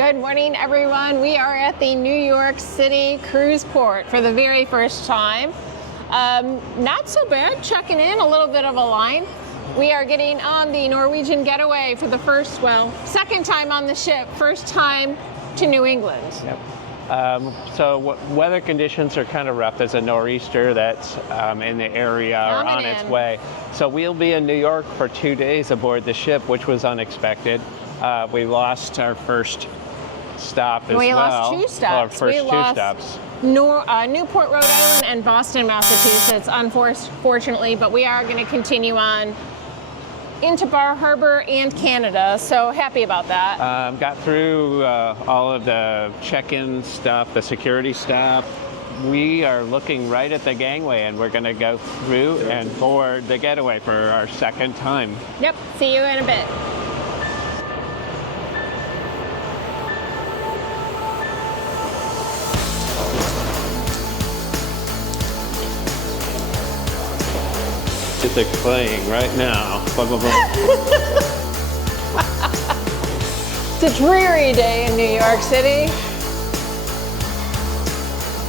Good morning, everyone. We are at the New York City cruise port for the very first time. Not so bad, checking in, a little bit of a line. We are getting on the Norwegian Getaway for the second time on the ship, first time to New England. Yep. So weather conditions are kind of rough. There's a nor'easter that's in the area or on its way. So we'll be in New York for 2 days aboard the ship, which was unexpected. We lost our first stop as well. We lost two stops. Our first two stops. Newport, Rhode Island, and Boston, Massachusetts, unfortunately, but we are going to continue on into Bar Harbor and Canada, so happy about that. Got through all of the check-in stuff, the security stuff. We are looking right at the gangway, and we're going to go through and board the Getaway for our second time. Yep, see you in a bit. It's playing right now. Blah, blah, blah. It's a dreary day in New York City.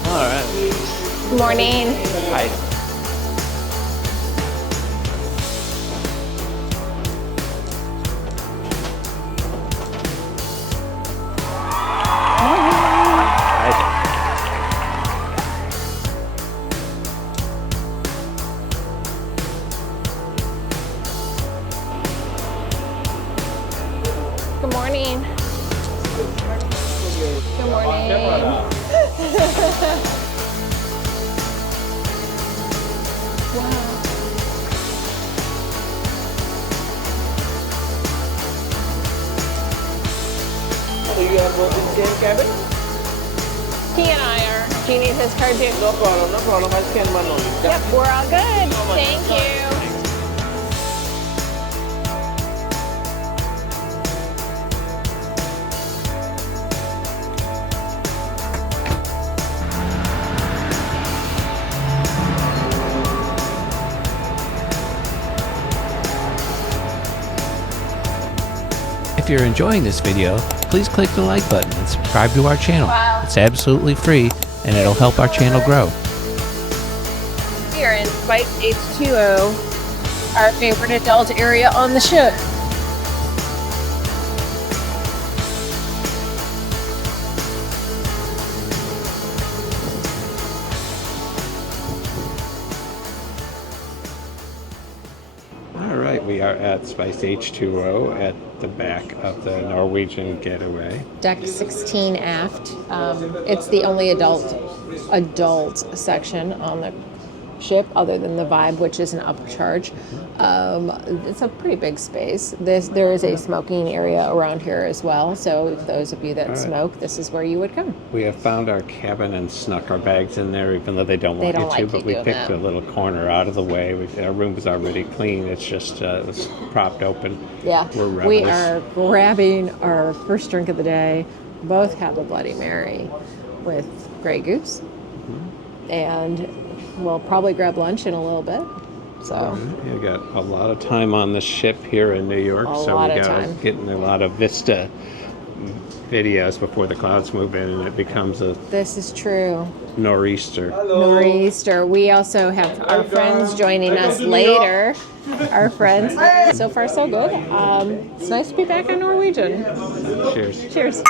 All right. Good morning. Hi. Good morning. Good morning. Wow. So you are both in the same cabin? He and I are. Do you need his card too? No problem, no problem. I'll scan one only. Yep, we're all good. Thank you. If you're enjoying this video, please click the like button and subscribe to our channel. Wow. It's absolutely free and it'll help our channel grow. We are in Spice H2O, our favorite adult area on the ship. All right, we are at Spice H2O at the back of the Norwegian Getaway. Deck 16 aft. It's the only adult section on the ship other than the Vibe, which is an upcharge. It's a pretty big space. There is a smoking area around here as well, so those of you that smoke, this is where you would come. We have found our cabin and snuck our bags in there, even though they don't want you to, but we picked a little corner out of the way. Our room was already clean. It's just it was propped open. Yeah, We're we rebels. are grabbing our first drink of the day. Both have a Bloody Mary with Grey Goose, and we'll probably grab lunch in a little bit. So we got a lot of time on the ship here in New York, so we got getting a lot of Vista videos before the clouds move in and it becomes a this is true. nor'easter. Nor'easter. We also have our friends joining us later. Our friends. So far, so good. It's nice to be back on Norwegian. Cheers. Cheers.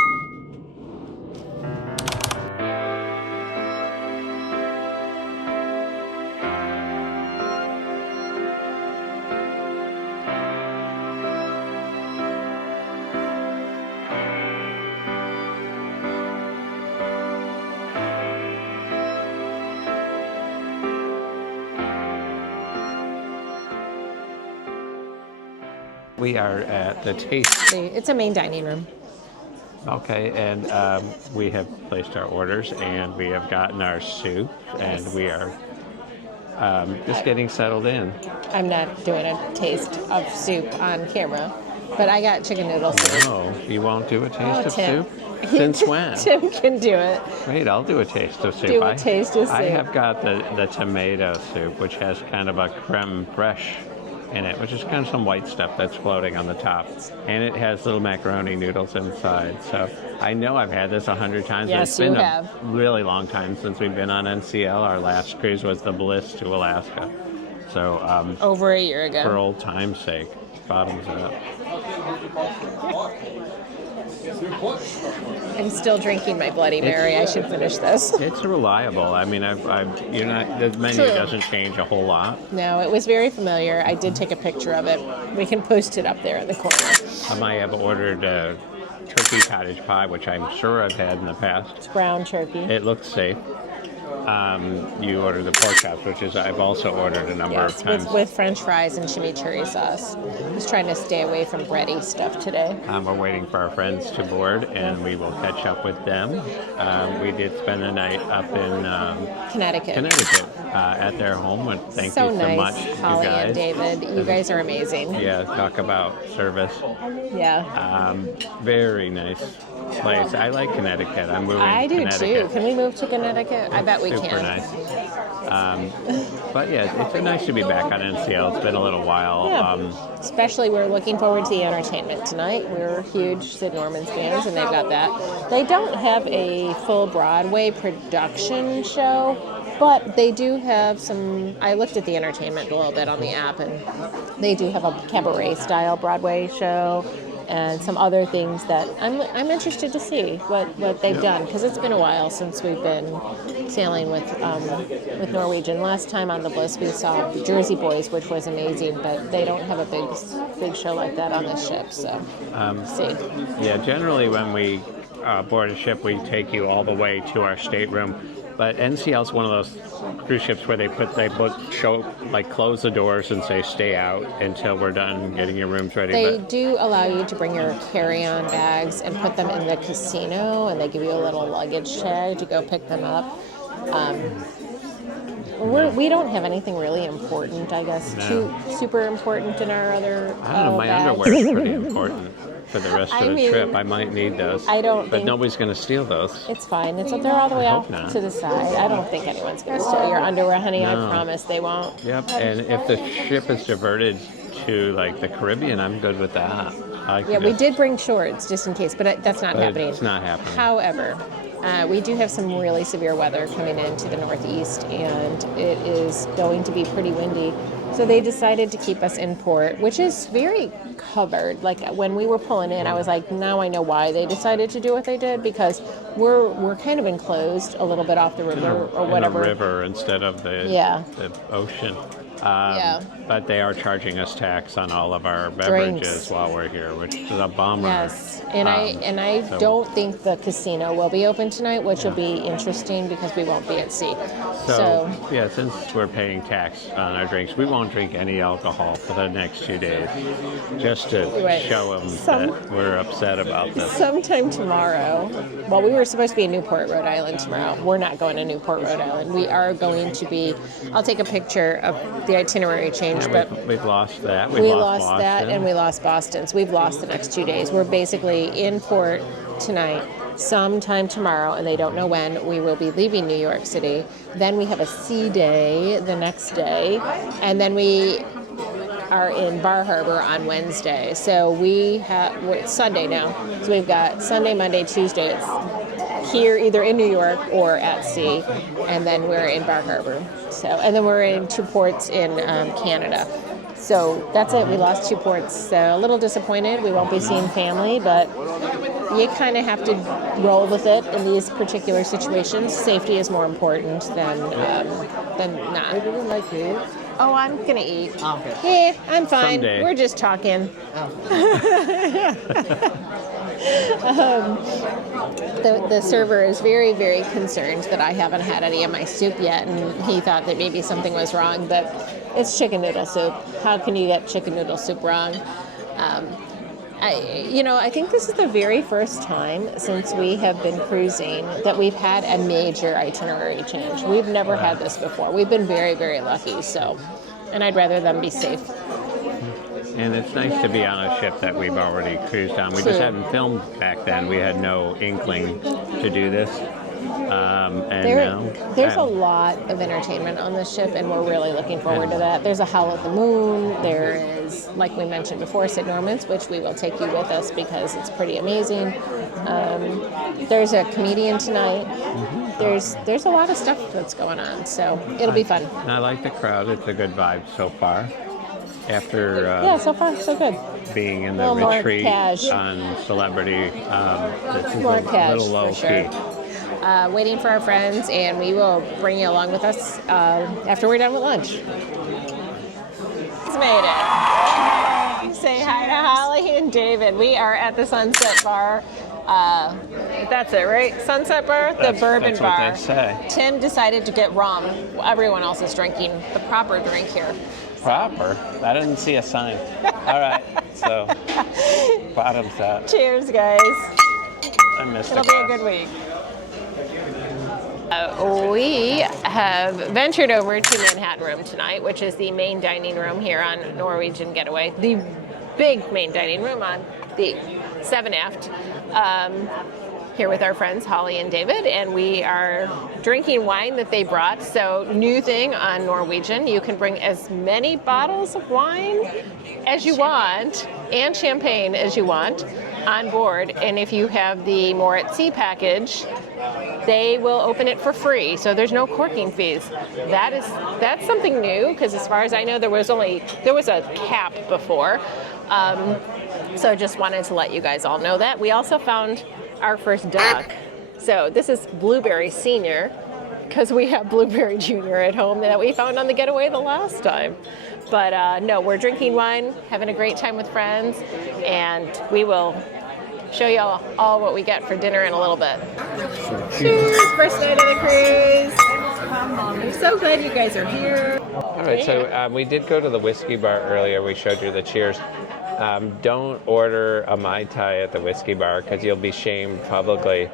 We are at the tasting. It's a main dining room. Okay, and we have placed our orders and we have gotten our soup and we are just getting settled in. I'm not doing a taste of soup on camera, but I got chicken noodle soup. No, you won't do a taste of Tim. soup? Since when? Tim can do it. Wait, I'll do a taste of soup. Do a taste of I soup. have got the tomato soup, which has kind of a creme fraiche in it, which is kind of some white stuff that's floating on the top. And it has little macaroni noodles inside. So I know I've had this 100 times. Yes, it's been you a have. really long time since we've been on NCL. Our last cruise was the Bliss to Alaska. So Over a year ago. for old time's sake, bottoms up. I'm still drinking my Bloody Mary. I should finish this. It's reliable. I mean, you're not, the menu True. doesn't change a whole lot. No, it was very familiar. I did take a picture of it. We can post it up there in the corner. I might have ordered turkey cottage pie, which I'm sure I've had in the past. It's brown turkey. It looks safe. You order the pork chops, which is I've also ordered a number of Yes, times. with French fries and chimichurri sauce. I was trying to stay away from bready stuff today. We're waiting for our friends to board, and we will catch up with them. We did spend the night up in Connecticut. At their home. And thank So you so nice, much, Holly you guys. and David. You guys are amazing. Yeah, talk about service. Yeah. Very nice place. I like Connecticut. I'm moving I to do Connecticut. too. Can we move to Connecticut? I bet we Super can. nice. But yeah, it's nice to be back on NCL. It's been a little while. Yeah. Especially we're looking forward to the entertainment tonight. We're huge Sid Norman's fans, and they've got that. They don't have a full Broadway production show, but they do have some. I looked at the entertainment a little bit on the app, and they do have a cabaret-style Broadway show and some other things that I'm interested to see what they've done, because it's been a while since we've been sailing with Norwegian. Last time on the Bliss we saw Jersey Boys, which was amazing, but they don't have a big show like that on this ship. So see. Yeah, generally when we board a ship, we take you all the way to our stateroom. But NCL is one of those cruise ships where they close the doors and say stay out until we're done getting your rooms ready. They do allow you to bring your carry-on bags and put them in the casino, and they give you a little luggage tag to go pick them up. We don't have anything really important, I guess, too super important in our other I don't know, my bags. underwear is pretty important for the rest of the mean, trip. I might need those. I don't But think- nobody's going to steal those. It's fine. They're all the way hope off not. to the side. I don't think anyone's going to steal your underwear, honey. No. I promise they won't. Yep, and if the ship is diverted to like the Caribbean, I'm good with that. Yeah, we did bring shorts just in case, but that's not But happening. it's not happening. However, we do have some really severe weather coming into the Northeast, and it is going to be pretty windy. So they decided to keep us in port, which is very covered. Like when we were pulling in, I was like, now I know why they decided to do what they did, because we're kind of enclosed a little bit off the river or whatever. In a river instead of the ocean. But they are charging us tax on all of our beverages Drinks. while we're here, which is a bummer. Yes, and I so- don't think the casino will be open tonight, which will be interesting because we won't be at sea. So, yeah, since we're paying tax on our drinks, we won't drink any alcohol for the next 2 days, just to Right. show them that we're upset about this. Sometime tomorrow. Well, we were supposed to be in Newport, Rhode Island tomorrow. We're not going to Newport, Rhode Island. We are going to be. I'll take a picture of the itinerary change, And but we've lost that. we lost Boston. that and we lost Boston. So we've lost the next 2 days. We're basically in port tonight, sometime tomorrow, and they don't know when. We will be leaving New York City. Then we have a sea day the next day, and then we are in Bar Harbor on Wednesday. So it's Sunday now. So we've got Sunday, Monday, Tuesday. It's here either in New York or at sea, and then we're in Bar Harbor. So, and then we're in 2 ports in Canada. So that's it. We lost 2 ports. So a little disappointed. We won't be seeing family, but you kind of have to roll with it in these particular situations. Safety is more important than not. You didn't like it? Oh, I'm gonna eat. Okay. Yeah, I'm fine. Someday. We're just talking. The server is very, very concerned that I haven't had any of my soup yet, and he thought that maybe something was wrong, but it's chicken noodle soup. How can you get chicken noodle soup wrong? I think this is the very first time since we have been cruising that we've had a major itinerary change. We've never had this before. We've been very, very lucky, and I'd rather them be safe. And it's nice to be on a ship that we've already cruised on. We True. just hadn't filmed back then. We had no inkling to do this. There's a lot of entertainment on this ship, and we're really looking forward to that. There's a Howl at the Moon. There is, like we mentioned before, St. Norman's, which we will take you with us because it's pretty amazing. There's a comedian tonight. There's a lot of stuff that's going on, so it'll be fun. I like the crowd. It's a good vibe so far. After so far so good. Being in the retreat on Celebrity, it's More a little low for key. Waiting for our friends, and we will bring you along with us after we're done with lunch. He's made it. Say hi to Holly and David. We are at the Sunset Bar. That's it, right? Sunset Bar, the bourbon bar. That's what they say. Tim decided to get rum. Everyone else is drinking the proper drink here. Proper? I didn't see a sign. All right, so bottoms up. Cheers, guys. I missed It'll be a good week. We have ventured over to Manhattan Room tonight, which is the main dining room here on Norwegian Getaway. The big main dining room on the 7 aft. Here with our friends Holly and David, and we are drinking wine that they brought. So, new thing on Norwegian, you can bring as many bottles of wine as you want and champagne as you want on board. And if you have the More at Sea package, they will open it for free. So there's no corking fees. That's something new, because as far as I know, there was a cap before. So just wanted to let you guys all know that. We also found our first duck. So this is Blueberry Senior, because we have Blueberry Junior at home that we found on the getaway the last time. But no, we're drinking wine, having a great time with friends, and we will show you all what we get for dinner in a little bit. Cheers! First night of the cruise. I'm so glad you guys are here. All right, so we did go to the whiskey bar earlier. We showed you the cheers. Don't order a Mai Tai at the whiskey bar because you'll be shamed publicly.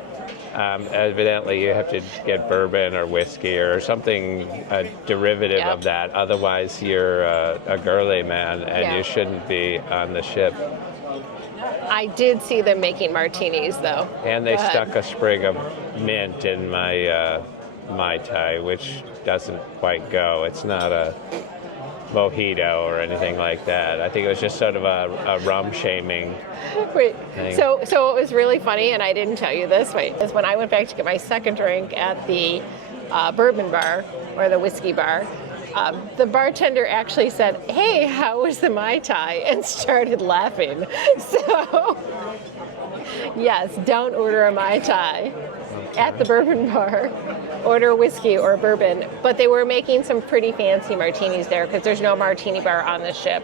Evidently, you have to get bourbon or whiskey or something, a derivative of that. Otherwise, you're a girly man and you shouldn't be on the ship. I did see them making martinis, though. And they stuck a sprig of mint in my Mai Tai, which doesn't quite go. It's not a mojito or anything like that. I think it was just sort of a rum shaming thing. So it was really funny, and I didn't tell you this, is when I went back to get my second drink at the bourbon bar, or the whiskey bar, the bartender actually said, "Hey, how was the Mai Tai?" and started laughing. So, yes, don't order a Mai Tai at the bourbon bar. Order whiskey or bourbon. But they were making some pretty fancy martinis there, because there's no martini bar on the ship.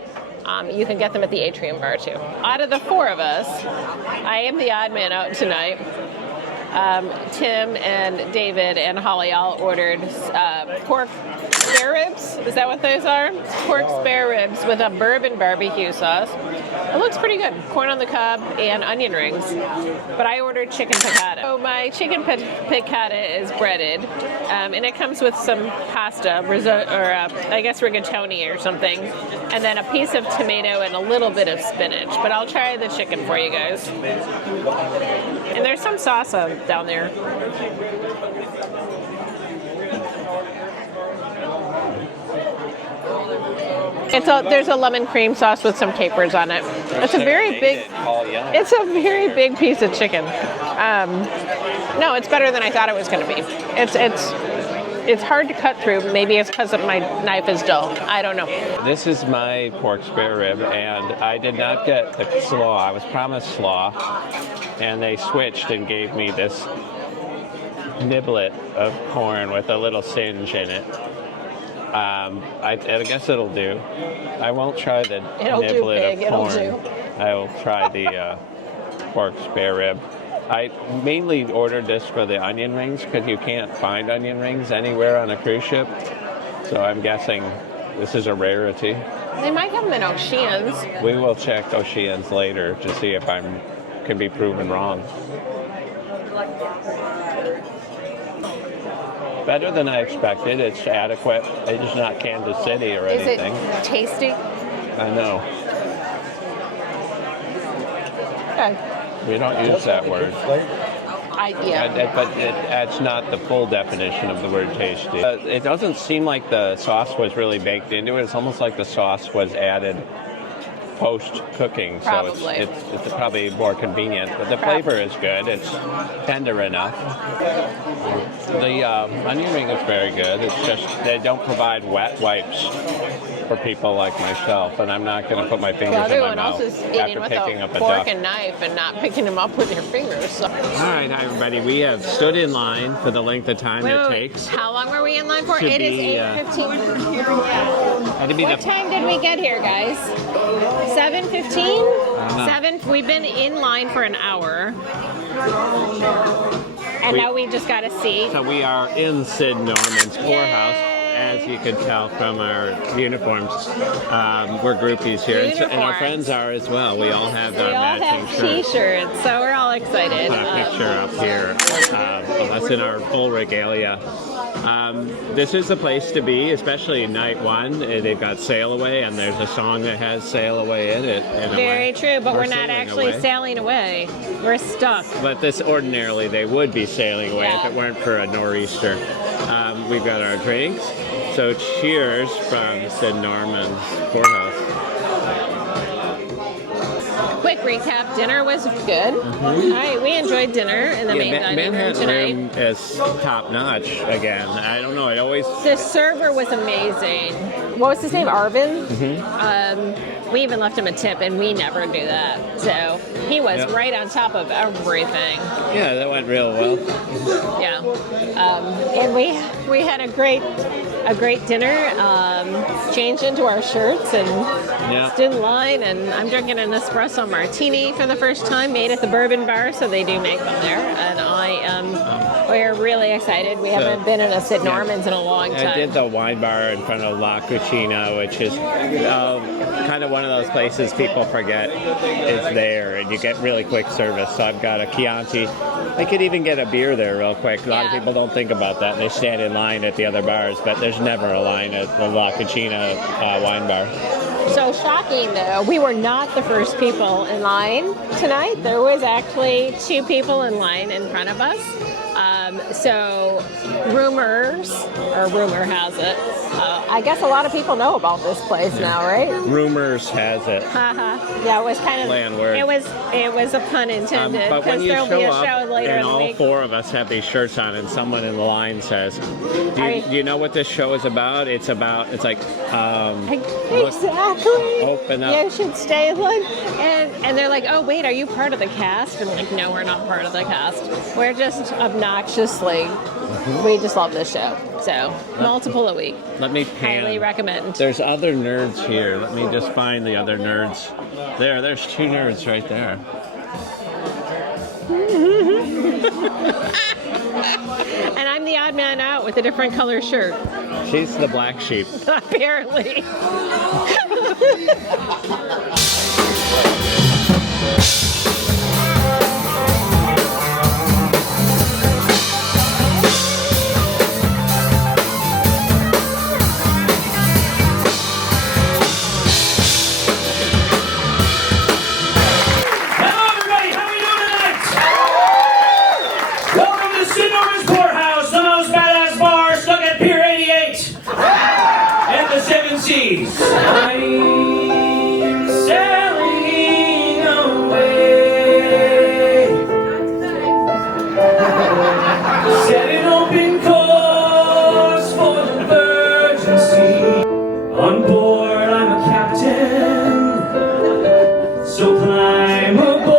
You can get them at the Atrium Bar, too. Out of the four of us, I am the odd man out tonight. Tim and David and Holly all ordered pork spare ribs. Is that what those are? Pork spare ribs with a bourbon barbecue sauce. It looks pretty good. Corn on the cob and onion rings. But I ordered chicken piccata. So my chicken piccata is breaded, and it comes with some pasta, I guess rigatoni or something, and then a piece of tomato and a little bit of spinach. But I'll try the chicken for you guys. And there's some sauce down there. There's a lemon cream sauce with some capers on it. It's a very big piece of chicken. No, it's better than I thought it was going to be. It's hard to cut through. Maybe it's because my knife is dull. I don't know. This is my pork spare rib, and I did not get the slaw. I was promised slaw, and they switched and gave me this niblet of corn with a little singe in it. I guess it'll do. I won't try the niblet of corn. I will try the pork spare rib. I mainly ordered this for the onion rings because you can't find onion rings anywhere on a cruise ship. So I'm guessing this is a rarity. They might have them in Oceans. We will check Oceans later to see if I can be proven wrong. Better than I expected. It's adequate. It's not Kansas City or anything. Is it tasty? I know. Okay. We don't use that word. But that's not the full definition of the word tasty. It doesn't seem like the sauce was really baked into it. It's almost like the sauce was added post-cooking, so it's probably more convenient. But the flavor is good. It's tender enough. The onion ring is very good. It's just they don't provide wet wipes for people like myself, and I'm not going to put my fingers in my everyone mouth else is eating after with picking a up a fork duck. and knife and not picking them up with your fingers. So. All right, hi everybody. We have stood in line for the length of time it takes. How long were we in line for? Should It is be, 8:15. What time did we get here, guys? 7:15? 7. We've been in line for an hour. And now we just got a seat. So we are in Sid Norman's Pourhouse, as you can tell from our uniforms. We're groupies here, and our friends are as well. We all have our matching shirts. T-shirts, so we're all excited. Put a picture up here of us in our full regalia. This is the place to be, especially night one. They've got Sail Away, and there's a song that has Sail Away in it. Very true, but we're not actually sailing away. We're stuck. But this ordinarily they would be sailing away if it weren't for a nor'easter. We've got our drinks. So cheers from Sid Norman's Pourhouse. Quick recap, dinner was good. All right, we enjoyed dinner in the main dining room tonight. Room is top notch again. I don't know, The server was amazing. What was his name? Arvin? We even left him a tip, and we never do that. So he was right on top of everything. Yeah, that went real well. Yeah, and we had a great dinner. Changed into our shirts and stood in line. And I'm drinking an espresso martini for the first time, made at the Bourbon Bar, so they do make them there. And we're really excited. We haven't been in a Sid Norman's in a long time. I did the wine bar in front of La Cucina, which is kind of one of those places people forget is there, and you get really quick service. So I've got a Chianti. I could even get a beer there real quick. A lot of people don't think about that. They stand in line at the other bars, but there's never a line at the La Cucina wine bar. So shocking, though, we were not the first people in line tonight. There was actually 2 people in line in front of us. So rumor has it. I guess a lot of people know about this place now, right? Rumors has it. Yeah, it was kind of. Play on words. It was a pun intended, because there'll be a show later in the week. And all 4 of us have these shirts on, and someone in the line says, "Do you know what this show is about? It's like exactly. Open up. You should stay in line." And they're like, "Oh wait, are you part of the cast?" And I'm like, "No, we're not part of the cast. We're just obnoxiously. We just love this show. So multiple a week. Let me highly recommend." There's other nerds here. Let me just find the other nerds. There's 2 nerds right there. And I'm the odd man out with a different color shirt. She's the black sheep. Apparently. I'm sailing away, setting open course for the virgin sea. On board I'm a captain, so climb aboard.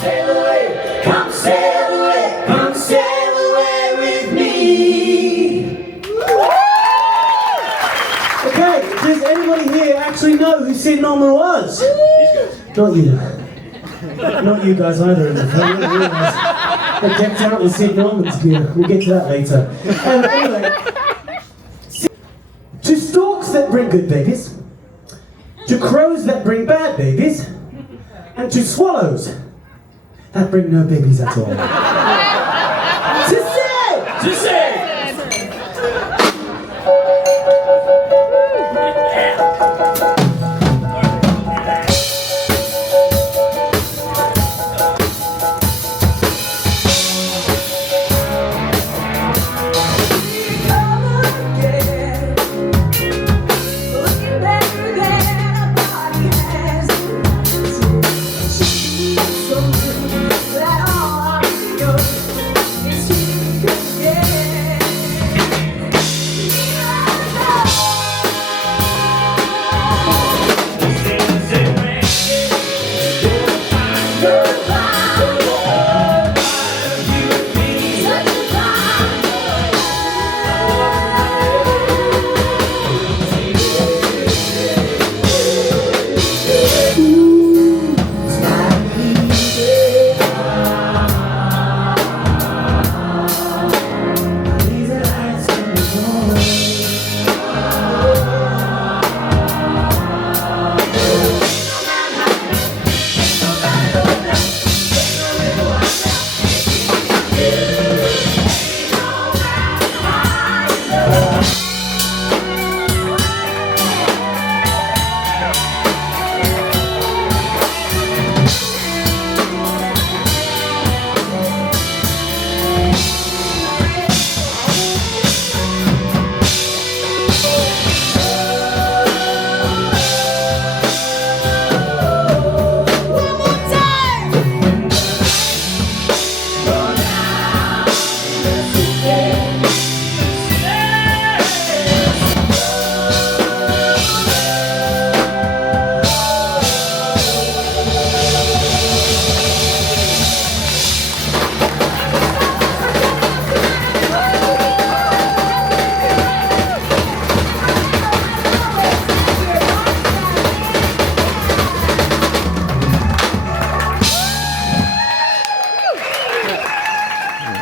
Sail away, come sail away, come sail away with me. Okay, does anybody here actually know who Sid Norman was? These guys. Not you. Not you guys either. I didn't realize they decked out with Sid Norman's gear. We'll get to that later. Anyway, to storks that bring good babies, to crows that bring bad babies, and to swallows that bring no babies at all. To Sid! To Sid!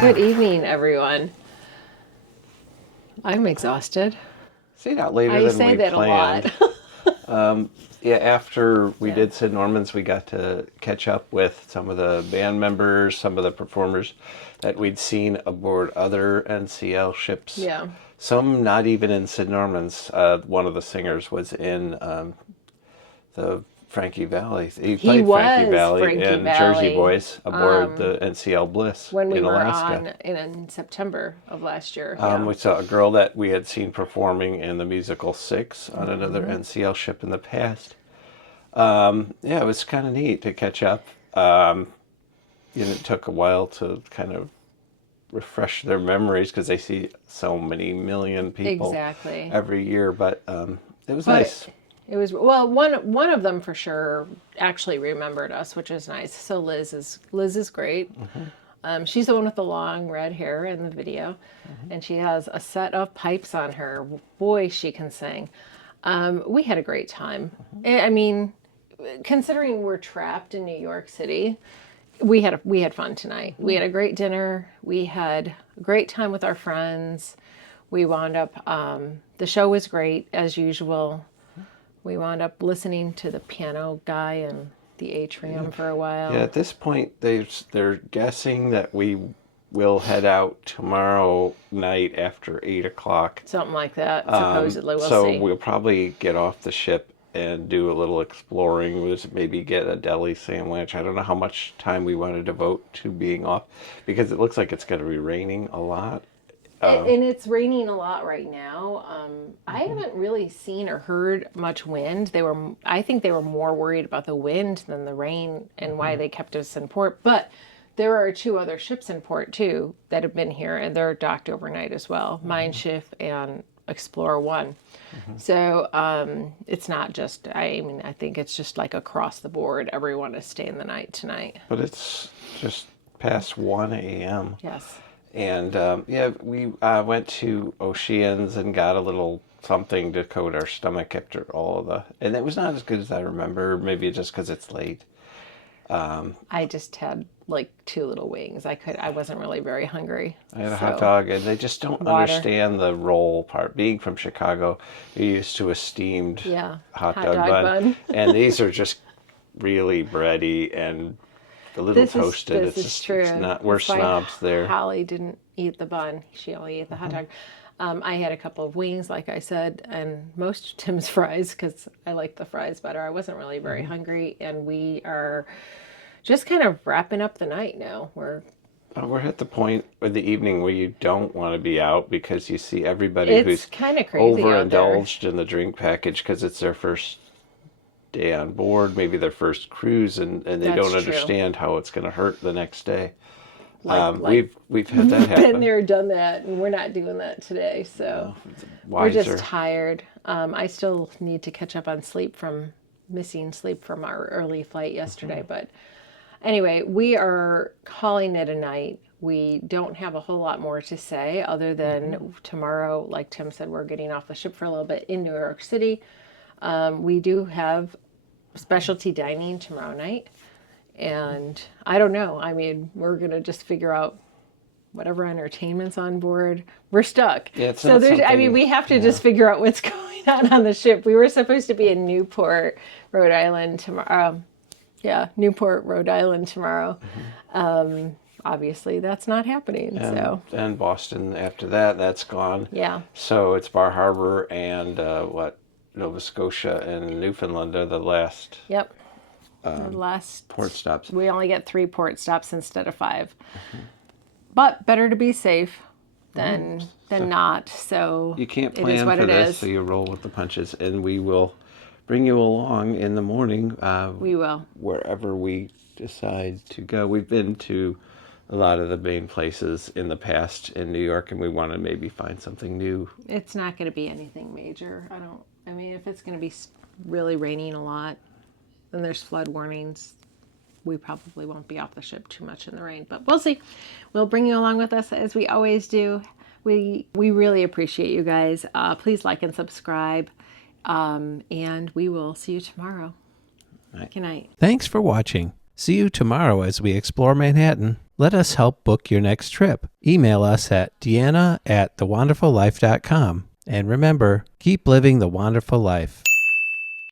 Good evening, everyone. I'm exhausted. Stayed out later I than say we that planned. a lot. Yeah, after we did Sid Norman's, we got to catch up with some of the band members, some of the performers that we'd seen aboard other NCL ships. Yeah. Some not even in Sid Norman's. One of the singers was in the Frankie Valley. He played Frankie was Valley Frankie in Valley. Jersey Boys aboard the NCL Bliss When we in were Alaska. on in September of last year. We saw a girl that we had seen performing in the musical Six on another NCL ship in the past. Yeah, it was kind of neat to catch up. It took a while to kind of refresh their memories because they see so many million people every year. But it was nice. It was, well, one of them for sure actually remembered us, which is nice. So Liz is great. She's the one with the long red hair in the video, and she has a set of pipes on her. Boy, she can sing. We had a great time. I mean, considering we're trapped in New York City, we had fun tonight. We had a great dinner. We had a great time with our friends. We wound up, the show was great as usual. We wound up listening to the piano guy in the atrium for a while. Yeah, at this point, they're guessing that we will head out tomorrow night after 8 o'clock. Something like that, supposedly. We'll see. So we'll probably get off the ship and do a little exploring. We'll just maybe get a deli sandwich. I don't know how much time we want to devote to being off because it looks like it's going to be raining a lot. And it's raining a lot right now. I haven't really seen or heard much wind. I think they were more worried about the wind than the rain and why they kept us in port. But there are 2 other ships in port too that have been here, and they're docked overnight as well. Mindshift and Explorer 1. So it's not just, I think it's just like across the board. Everyone is staying the night tonight. But it's just past 1 a.m. Yes. And we went to Oceans and got a little something to coat our stomach after and it was not as good as I remember. Maybe just because it's late. I just had like 2 little wings. I wasn't really very hungry. I had a hot dog, and they just don't understand the roll part. Being from Chicago, you're used to a steamed hot dog bun, and these are just really bready and a little toasted. This is true. It's not, we're snobs there. Holly didn't eat the bun. She only ate the hot dog. I had a couple of wings, like I said, and most of Tim's fries because I like the fries better. I wasn't really very hungry, and we are just kind of wrapping up the night now. We're at the point of the evening where you don't want to be out because you see everybody who's kind of crazy overindulged in the drink package because it's their first day on board, maybe their first cruise, and they don't understand how it's going to hurt the next day. We've had that happen. Been there, done that, and we're not doing that today. So we're just tired. I still need to catch up on missing sleep from our early flight yesterday. But anyway, we are calling it a night. We don't have a whole lot more to say other than tomorrow, like Tim said, we're getting off the ship for a little bit in New York City. We do have specialty dining tomorrow night. And I don't know. I mean, we're going to just figure out whatever entertainment's on board. We're stuck. Yeah, so we have to just figure out what's going on the ship. We were supposed to be in Newport, Rhode Island tomorrow. Newport, Rhode Island tomorrow. Obviously, that's not happening. And Boston after that, that's gone. Yeah. So it's Bar Harbor and Nova Scotia and Newfoundland are the last. Yep. The last port stops. We only get 3 port stops instead of 5. But better to be safe than not. So you can't plan for this, so you roll with the punches, and we will bring you along in the morning. We will. Wherever we decide to go. We've been to a lot of the main places in the past in New York, and we want to maybe find something new. It's not going to be anything major. If it's going to be really raining a lot, then there's flood warnings. We probably won't be off the ship too much in the rain, but we'll see. We'll bring you along with us as we always do. We really appreciate you guys. Please like and subscribe, and we will see you tomorrow. Good night. Thanks for watching. See you tomorrow as we explore Manhattan. Let us help book your next trip. Email us at deanna@thewonderfullife.com. And remember, keep living the wonderful life.